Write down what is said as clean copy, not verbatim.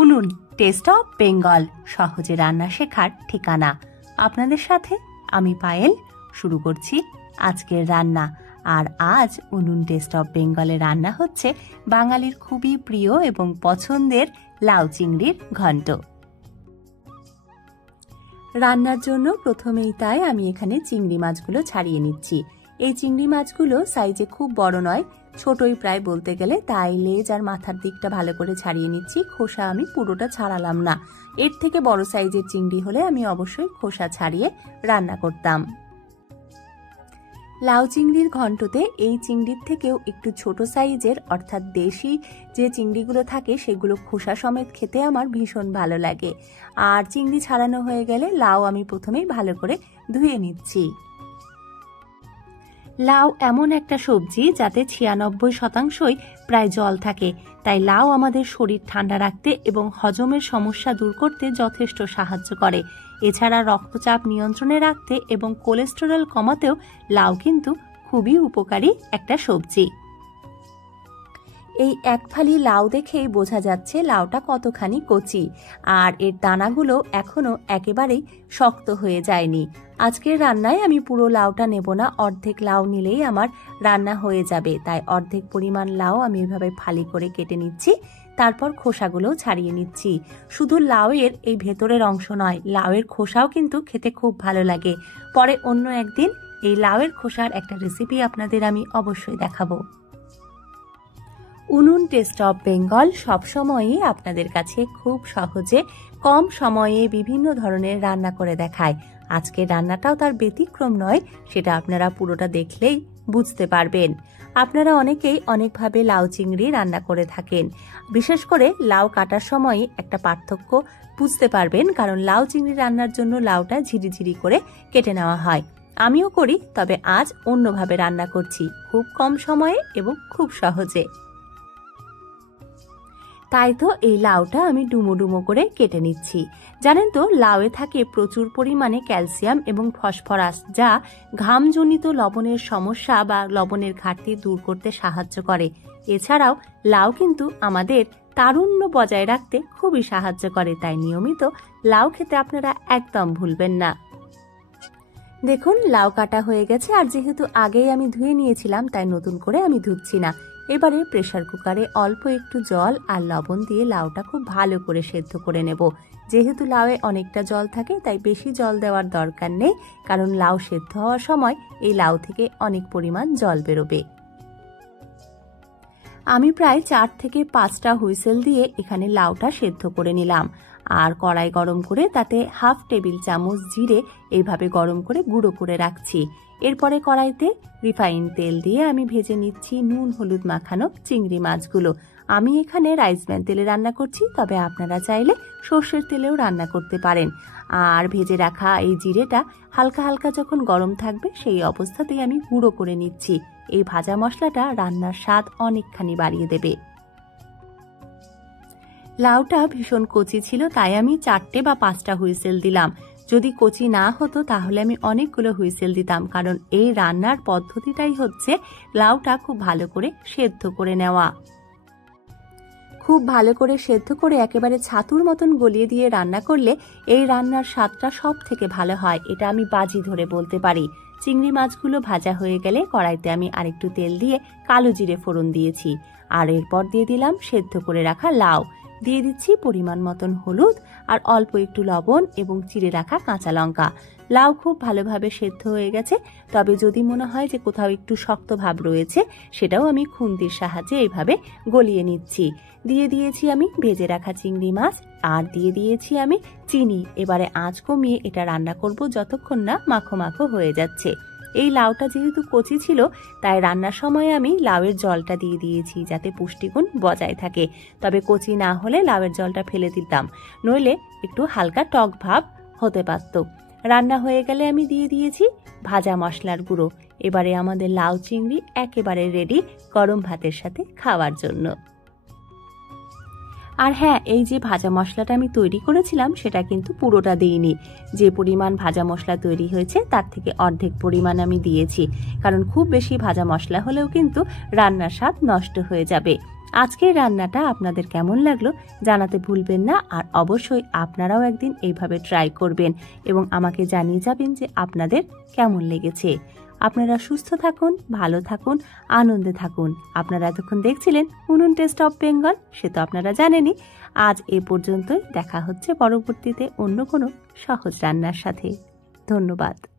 উনুন test of Bengal, সহজে রান্না শেখার ঠিকানা। আপনাদের সাথে আমি পায়েল শুরু করছি আজকের রান্না। আর আজ উনুন টেস্ট অফ বেঙ্গলে রান্না হচ্ছে বাঙালির খুবই প্রিয় এবং পছন্দের লাউ চিংড়ির ঘন্ট। রান্নার জন্য প্রথমেই তাই আমি এখানে চিংড়ি মাছগুলো ছাড়িয়ে নিচ্ছি। এই চিংড়ি মাছগুলো সাইজে খুব বড় নয়, ছোটই প্রায় বলতে গেলে, তাই লেজ আর মাথার দিকটা ভালো করে ছাড়িয়ে নিচ্ছি। খোসা আমি পুরোটা ছাড়ালাম না। এর থেকে বড় সাইজের চিংড়ি হলে আমি অবশ্যই খোসা ছাড়িয়ে রান্না করতাম। লাউ চিংড়ির ঘন্টতে এই চিংড়ির থেকেও একটু ছোট সাইজের অর্থাৎ দেশি যে চিংড়িগুলো থাকে সেগুলো খোসা সমেত খেতে আমার ভীষণ ভালো লাগে। আর চিংড়ি ছাড়ানো হয়ে গেলে লাউ আমি প্রথমেই ভালো করে ধুয়ে নিচ্ছি। লাউ এমন একটা সবজি যাতে ৯৬% প্রায় জল থাকে, তাই লাউ আমাদের শরীর ঠান্ডা রাখতে এবং হজমের সমস্যা দূর করতে যথেষ্ট সাহায্য করে। এছাড়া রক্তচাপ নিয়ন্ত্রণে রাখতে এবং কোলেস্টেরল কমাতেও লাউ কিন্তু খুবই উপকারী একটা সবজি। এই এক ফালি লাউ দেখেই বোঝা যাচ্ছে লাউটা কতখানি কচি, আর এর দানাগুলো এখনো একেবারেই শক্ত হয়ে যায়নি। আজকের রান্নায় আমি পুরো লাউটা নেব না, অর্ধেক লাউ নিলেই আমার রান্না হয়ে যাবে। তাই অর্ধেক পরিমাণ লাউ আমি এভাবে ফালি করে কেটে নিচ্ছি, তারপর খোসাগুলো ছাড়িয়ে নিচ্ছি। শুধু লাউয়ের এই ভেতরের অংশ নয়, লাউয়ের খোসাও কিন্তু খেতে খুব ভালো লাগে। পরে অন্য একদিন এই লাউয়ের খোসার একটা রেসিপি আপনাদের আমি অবশ্যই দেখাবো। উনুন টেস্ট অফ বেঙ্গল সবসময়ই আপনাদের কাছে খুব সহজে কম সময়ে বিভিন্ন ধরনের রান্না করে দেখায়। আজকের রান্নাটাও তার ব্যতিক্রম নয়, সেটা আপনারা পুরোটা দেখলেই বুঝতে পারবেন। আপনারা অনেকেই অনেকভাবে লাউ চিংড়ি রান্না করে থাকেন। বিশেষ করে লাউ কাটার সময় একটা পার্থক্য বুঝতে পারবেন, কারণ লাউ চিংড়ি রান্নার জন্য লাউটা ঝিরিঝিরি করে কেটে নেওয়া হয়। আমিও করি, তবে আজ অন্যভাবে রান্না করছি, খুব কম সময়ে এবং খুব সহজে। তাই তো এই লাউটা আমি ডুমো ডুমো করে কেটে নিচ্ছি। জানেন তো, লাউয়ে থাকে প্রচুর পরিমাণে ক্যালসিয়াম এবং ফসফরাস, যা ঘামজনিত লবণের সমস্যা বা লবণের ঘাটতি দূর করতে সাহায্য করে। এছাড়াও লাউ কিন্তু আমাদের তারুণ্য বজায় রাখতে খুবই সাহায্য করে, তাই নিয়মিত লাউ খেতে আপনারা একদম ভুলবেন না। দেখুন, লাউ কাটা হয়ে গেছে, আর যেহেতু আগেই আমি ধুয়ে নিয়েছিলাম তাই নতুন করে আমি ধুচ্ছি না। এবারে প্রেসার কুকারে অল্প একটু জল আর লবণ দিয়ে লাউটা খুব ভালো করে সেদ্ধ করে নেব। যেহেতু লাউয়ে অনেকটা জল থাকে তাই বেশি জল দেওয়ার দরকার নেই, কারণ লাউ সেদ্ধ হওয়ার সময় এই লাউ থেকে অনেক পরিমাণ জল বেরোবে। আমি প্রায় ৪ থেকে ৫টা হুইসেল দিয়ে এখানে লাউটা সেদ্ধ করে নিলাম। আর কড়াই গরম করে তাতে 1/2 টেবিল চামচ জিরে এইভাবে গরম করে গুঁড়ো করে রাখছি। এরপরে কড়াইতে রিফাইন তেল দিয়ে আমি ভেজে নিচ্ছি নুন হলুদ মাখানো চিংড়ি মাছগুলো। আমি এখানে রাইস ব্র্যান তেলে রান্না করছি, তবে আপনারা চাইলে সর্ষের তেলেও রান্না করতে পারেন। আর ভেজে রাখা এই জিরেটা হালকা হালকা যখন গরম থাকবে সেই অবস্থাতেই আমি গুঁড়ো করে নিচ্ছি। এই ভাজা মশলাটা রান্নার স্বাদ অনেকখানি বাড়িয়ে দেবে। লাউটা ভীষণ কচি ছিল, তাই আমি 4টে বা 5টা হুইসেল দিলাম। যদি কচি না হতো তাহলে আমি অনেকগুলো হুইসেল দিতাম, কারণ এই রান্নার পদ্ধতিটাই হচ্ছে লাউটা খুব ভালো করে সেদ্ধ করে নেওয়া। খুব ভালো করে সেদ্ধ করে একেবারে ছাতুর মতন গলিয়ে দিয়ে রান্না করলে এই রান্নার স্বাদটা সব থেকে ভালো হয়, এটা আমি বাজি ধরে বলতে পারি। চিংড়ি মাছগুলো ভাজা হয়ে গেলে কড়াইতে আমি আরেকটু তেল দিয়ে কালো জিরে ফোড়ন দিয়েছি, আর এরপর দিয়ে দিলাম সেদ্ধ করে রাখা লাউ। দিয়ে দিচ্ছি পরিমাণ মতন হলুদ আর অল্প একটু লবণ এবং চিড়ে রাখা কাঁচা লঙ্কা। লাউ খুব ভালোভাবে সেদ্ধ হয়ে গেছে, তবে যদি মনে হয় যে কোথাও একটু শক্ত ভাব রয়েছে সেটাও আমি খুন্তির সাহায্যে এইভাবে গলিয়ে নিচ্ছি। দিয়ে দিয়েছি আমি ভেজে রাখা চিংড়ি মাছ, আর দিয়ে দিয়েছি আমি চিনি। এবারে আঁচ কমিয়ে এটা রান্না করব যতক্ষণ না মাখো মাখো হয়ে যাচ্ছে। এই লাউটা যেহেতু কচি ছিল তাই রান্নার সময় আমি লাউয়ের জলটা দিয়ে দিয়েছি, যাতে পুষ্টিগুণ বজায় থাকে। তবে কচি না হলে লাউয়ের জলটা ফেলে দিতাম, নইলে একটু হালকা টক ভাব হতে পারত। রান্না হয়ে গেলে আমি দিয়ে দিয়েছি ভাজা মশলার গুঁড়ো। এবারে আমাদের লাউ চিংড়ি একেবারে রেডি গরম ভাতের সাথে খাওয়ার জন্য। আর হ্যাঁ, এই যে ভাজা মশলাটা আমি তৈরি করেছিলাম সেটা কিন্তু পুরোটা দিইনি। যে পরিমাণ ভাজা মশলা তৈরি হয়েছে তার থেকে অর্ধেক পরিমাণ আমি দিয়েছি, কারণ খুব বেশি ভাজা মশলা হলেও কিন্তু রান্নার স্বাদ নষ্ট হয়ে যাবে। আজকের রান্নাটা আপনাদের কেমন লাগলো জানাতে ভুলবেন না, আর অবশ্যই আপনারাও একদিন এইভাবে ট্রাই করবেন এবং আমাকে জানিয়ে যাবেন যে আপনাদের কেমন লেগেছে। আপনারা সুস্থ থাকুন, ভালো থাকুন, আনন্দে থাকুন। আপনারা এতক্ষণ দেখছিলেন উনুন টেস্ট অফ বেঙ্গল, সে তো আপনারা জানেনই। আজ এ পর্যন্তই, দেখা হচ্ছে পরবর্তীতে অন্য কোনো সহজ রান্নার সাথে। ধন্যবাদ।